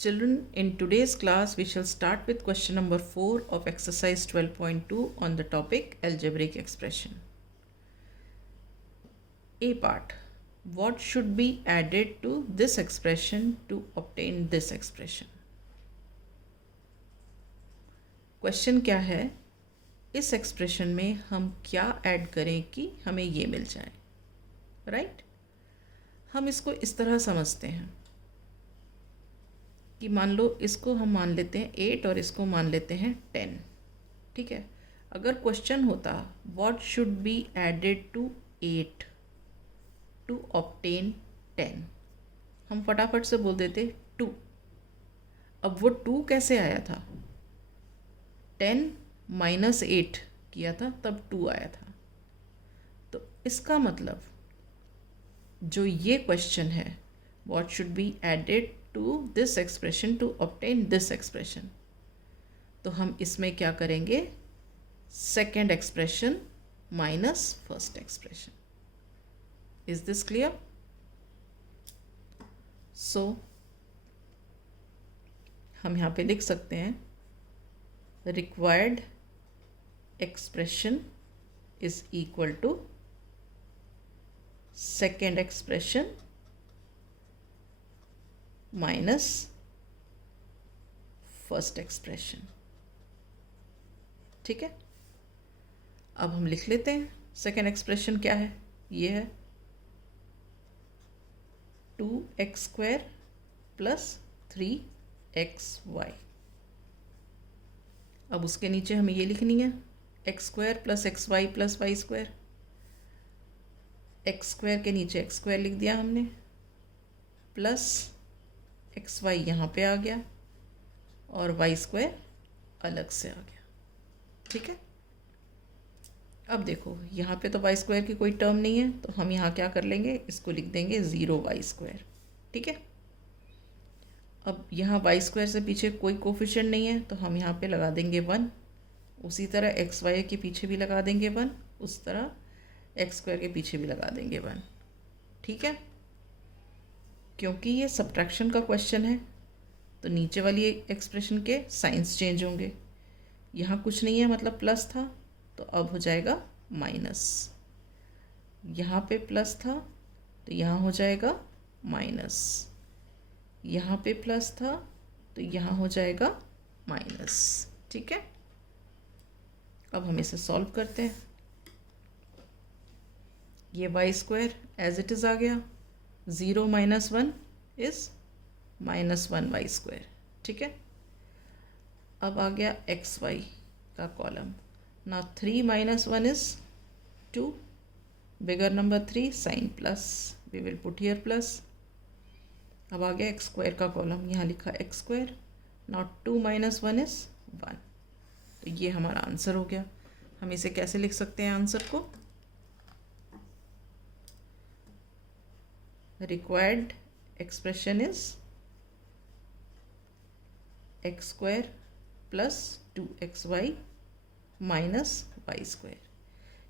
Children, in today's class, we shall start with question number 4 of exercise 12.2 on the topic algebraic expression. A part. What should be added to this expression to obtain this expression? Question क्या है, इस expression में हम क्या add करें कि हमें ये मिल जाए, राइट? हम इसको इस तरह समझते हैं कि मान लो इसको हम मान लेते हैं 8 और इसको मान लेते हैं 10, ठीक है। अगर क्वेश्चन होता what should be added to 8 to obtain 10, हम फटाफट से बोल देते 2। अब वो 2 कैसे आया था? 10 माइनस 8 किया था तब 2 आया था। तो इसका मतलब जो ये क्वेश्चन है what should be added to this expression to obtain this expression, तो हम इसमें क्या करेंगे? Second expression minus first expression. Is this clear? So हम यहाँ पे लिख सकते हैं required expression is equal to second expression minus first expression, ठीक है। अब हम लिख लेते हैं सेकेंड एक्सप्रेशन क्या है। ये है 2x² प्लस 3xy। अब उसके नीचे हमें ये लिखनी है x² plus xy plus y²। x² के नीचे x² लिख दिया हमने, प्लस xy यहाँ पे आ गया और y² अलग से आ गया, ठीक है। अब देखो यहाँ पे तो y² की कोई टर्म नहीं है, तो हम यहाँ क्या कर लेंगे, इसको लिख देंगे 0y², ठीक है। अब यहाँ y² से पीछे कोई कोफिशिएंट नहीं है, तो हम यहाँ पे लगा देंगे 1। उसी तरह xy के पीछे भी लगा देंगे 1, उस तरह x² के पीछे भी लगा देंगे 1, ठीक है। क्योंकि ये सब्ट्रैक्शन का क्वेश्चन है तो नीचे वाली एक्सप्रेशन के साइंस चेंज होंगे। यहाँ कुछ नहीं है मतलब प्लस था, तो अब हो जाएगा माइनस। यहाँ पे प्लस था तो यहाँ हो जाएगा माइनस। यहाँ पे प्लस था तो यहाँ हो जाएगा माइनस, ठीक है। अब हम इसे सॉल्व करते हैं। ये y² एज इट इज़ आ गया, 0 माइनस 1 इज़ माइनस 1y², ठीक है। अब आ गया xy का column. Now 3 minus 1 is 2, bigger number 3 sign plus, we will put here plus. अब आ गया x² का कॉलम, यहाँ लिखा x²। नाउ 2 माइनस 1 इज़ 1, तो ये हमारा आंसर हो गया। हम इसे कैसे लिख सकते हैं आंसर को? Required expression is x² plus 2xy minus y²,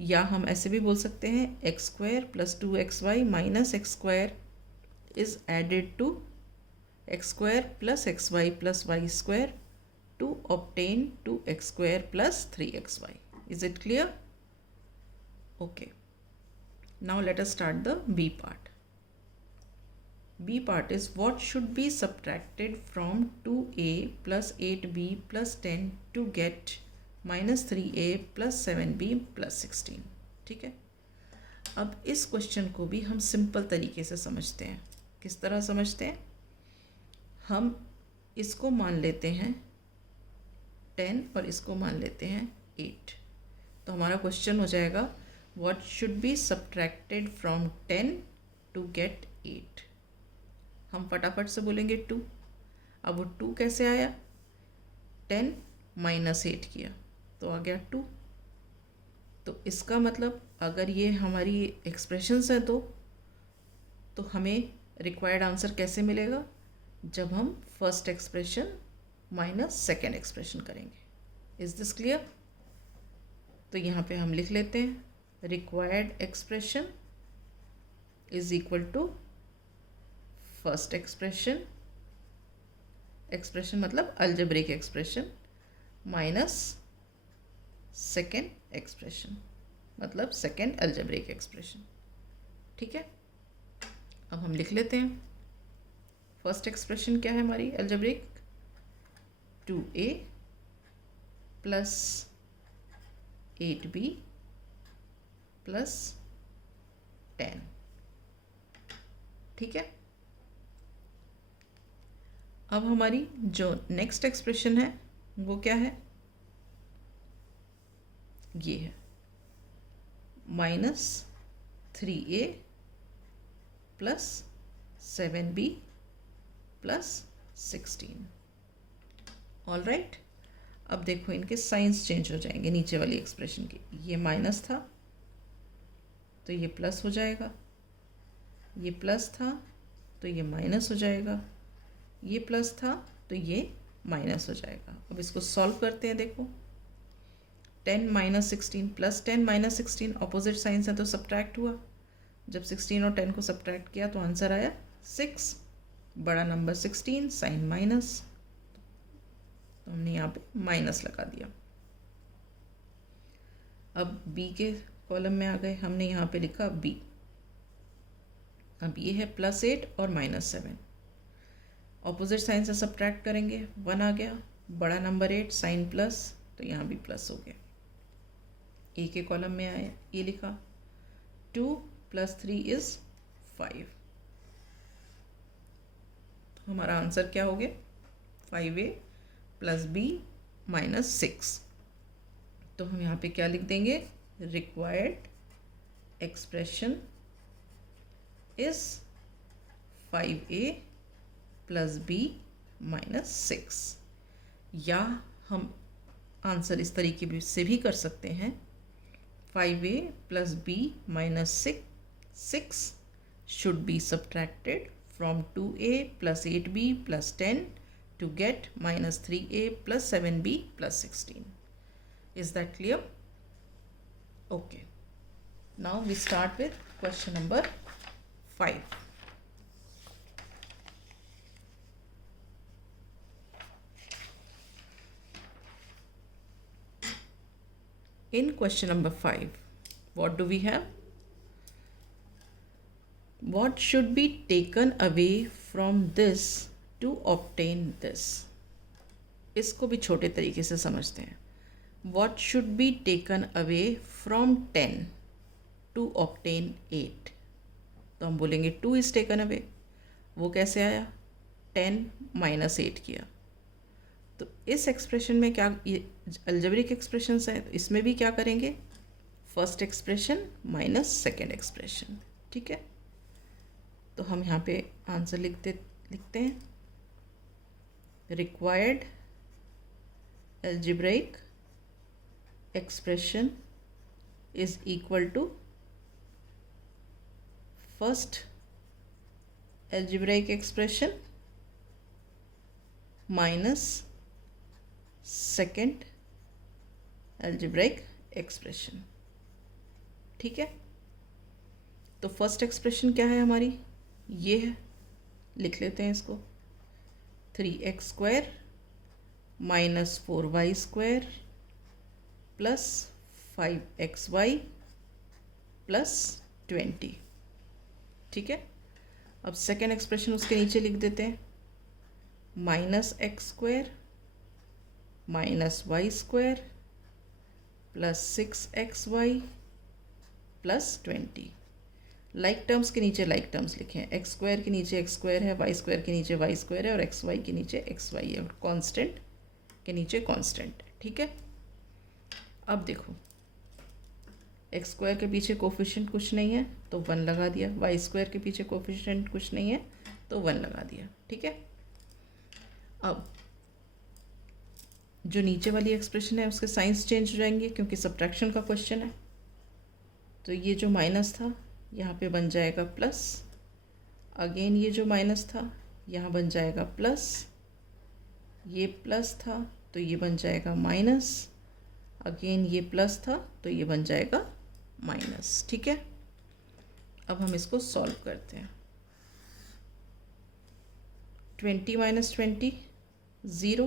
या हम ऐसे भी बोल सकते हैं x² plus 2xy minus x² is added to x² plus xy plus y² to obtain 2x² plus 3xy। Is it clear? Okay, now let us start the B part. B part is what should be subtracted from 2a plus 8b plus 10 to get minus 3a plus 7b plus 16, ठीक है। अब इस question को भी हम simple तरीके से समझते हैं। किस तरह समझते हैं? हम इसको मान लेते हैं 10 और इसको मान लेते हैं 8, तो हमारा क्वेश्चन हो जाएगा what should be subtracted from 10 to get 8। हम फटाफट से बोलेंगे 2। अब वो 2 कैसे आया? 10 माइनस 8 किया तो आ गया 2। तो इसका मतलब अगर ये हमारी एक्सप्रेशंस हैं तो हमें रिक्वायर्ड आंसर कैसे मिलेगा? जब हम first expression minus second expression करेंगे। Is this clear? तो यहाँ पे हम लिख लेते हैं required expression is equal to first expression expression मतलब algebraic expression minus second expression मतलब सेकेंड अलजेब्रिक एक्सप्रेशन। ठीक है, अब हम लिख लेते हैं। फर्स्ट एक्सप्रेशन क्या है हमारी algebraic, 2a plus 8b plus 10। ठीक है, अब हमारी जो नेक्स्ट एक्सप्रेशन है वो क्या है, ये है -3a plus 7b plus 16। All right, अब देखो इनके साइंस चेंज हो जाएंगे नीचे वाली एक्सप्रेशन के। ये माइनस था तो ये प्लस हो जाएगा, ये प्लस था तो ये माइनस हो जाएगा, ये प्लस था तो ये माइनस हो जाएगा। अब इसको सॉल्व करते हैं। देखो 10 minus 16 plus 10 minus 16 opposite science है तो सब्ट्रैक्ट हुआ। जब 16 और 10 को सब्ट्रैक्ट किया तो आंसर आया 6। बड़ा नंबर 16, साइन माइनस, तो हमने यहाँ पे माइनस लगा दिया। अब बी के कॉलम में आ गए, हमने यहाँ पे लिखा बी। अब ये है +8 और -7, ऑपोजिट साइन से सब्ट्रैक्ट करेंगे, 1 आ गया। बड़ा नंबर 8, साइन प्लस, तो यहाँ भी प्लस हो गया। ए के कॉलम में आया, ये लिखा 2 + 3 = 5। तो हमारा आंसर क्या हो गया, 5a + b - 6। तो हम यहाँ पे क्या लिख देंगे, required expression is 5a + b - 6। या हम आंसर इस तरीके से भी कर सकते हैं, 5a + b - 6 should be subtracted from 2a + 8b + 10 to get -3a + 7b + 16. Is that clear? Okay. Now we start with question number 5. In question number 5, what do we have? What should be taken away from this to obtain this? इसको भी छोटे तरीके से समझते हैं। What should be taken away from 10 to obtain 8? तो हम बोलेंगे 2 is taken away। वो कैसे आया, 10 - 8 किया। तो इस एक्सप्रेशन में क्या, ये अलजेब्रिक एक्सप्रेशंस हैं, तो इसमें भी क्या करेंगे, first expression minus second expression. ठीक है, तो हम यहाँ पे आंसर लिखते हैं, required algebraic expression is equal to first algebraic expression minus second algebraic expression. ठीक है, तो फर्स्ट एक्सप्रेशन क्या है हमारी, ये है, लिख लेते हैं इसको, 3x² - 4y² + 5xy + 20। ठीक है, अब सेकेंड एक्सप्रेशन उसके नीचे लिख देते हैं, -x² - y² + 6xy + 20। Like terms के नीचे लाइक टर्म्स लिखें, x² के नीचे x² है, y² के नीचे y² है और xy के नीचे xy है, और कांस्टेंट के नीचे कांस्टेंट है। ठीक है, अब देखो x² के पीछे कोफिशिएंट कुछ नहीं है तो 1 लगा दिया, y² के पीछे कोफिशिएंट कुछ नहीं है तो 1 लगा दिया। ठीक है, अब जो नीचे वाली एक्सप्रेशन है उसके साइंस चेंज हो जाएंगे क्योंकि सब्ट्रैक्शन का क्वेश्चन है। तो ये जो माइनस था यहाँ पे बन जाएगा प्लस, अगेन ये जो माइनस था यहाँ बन जाएगा प्लस, ये प्लस था तो ये बन जाएगा माइनस, अगेन ये प्लस था तो ये बन जाएगा माइनस। ठीक है, अब हम इसको सॉल्व करते हैं। 20 - 20 0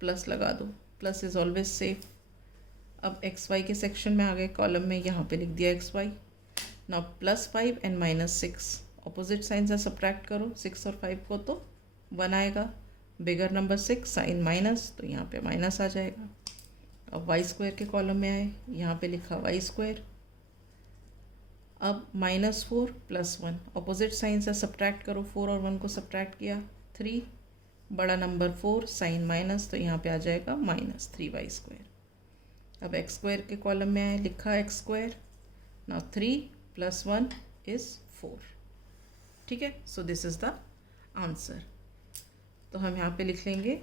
प्लस लगा दो, प्लस इज़ ऑलवेज सेफ। अब एक्स वाई के सेक्शन में आ गए, कॉलम में यहाँ पे लिख दिया x y. Now +5 and -6 opposite sign से सब्ट्रैक्ट करो, 6 और 5 को तो 1 आएगा। बिगर नंबर 6 साइन माइनस, तो यहाँ पे माइनस आ जाएगा। अब वाई स्क्वायर के कॉलम में आए, यहाँ पे लिखा वाई स्क्वायर। अब -4 + 1 ऑपोजिट साइन से सब्ट्रैक्ट करो, 4 और 1 को सब्ट्रैक्ट किया 3, बड़ा नंबर 4 साइन माइनस, तो यहाँ पे आ जाएगा -3y²। अब एक्स स्क्वायर के कॉलम में आए, लिखा एक्स स्क्वायर। Now 3 + 1 is 4। ठीक है, so this is the answer. तो हम यहाँ पे लिख लेंगे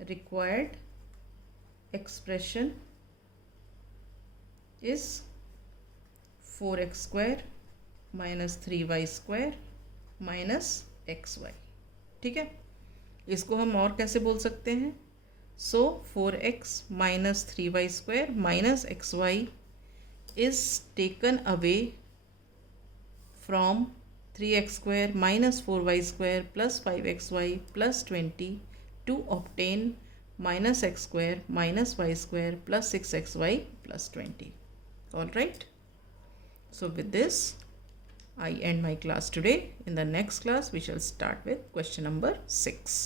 required expression is 4x² -3y² -xy। ठीक है, इसको हम और कैसे बोल सकते हैं? सो 4x -3y² -xy is taken away from 3x² -4y² +5xy +20 to obtain -x² -y² +6xy +20. All right. So with this, I end my class today. In the next class, we shall start with question number 6.